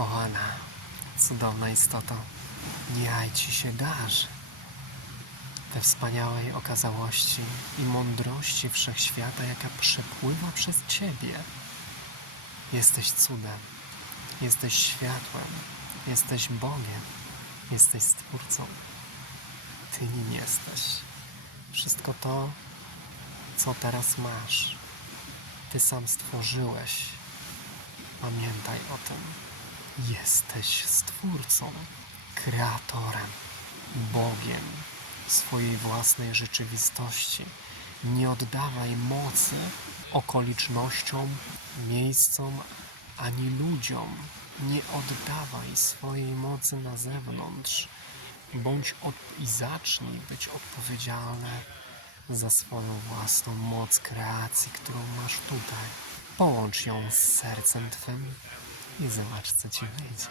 Kochana, cudowna istoto, niechaj ci się darzy. Te wspaniałej okazałości i mądrości wszechświata, jaka przepływa przez ciebie. Jesteś cudem, jesteś światłem, jesteś Bogiem, jesteś Stwórcą. Ty nim jesteś. Wszystko to, co teraz masz, Ty sam stworzyłeś. Pamiętaj o tym. Jesteś Stwórcą, Kreatorem, Bogiem swojej własnej rzeczywistości. Nie oddawaj mocy okolicznościom, miejscom ani ludziom. Nie oddawaj swojej mocy na zewnątrz. Bądź od... i zacznij być odpowiedzialny za swoją własną moc kreacji, którą masz tutaj. Połącz ją z sercem Twym i zobacz, co Ci wyjdzie.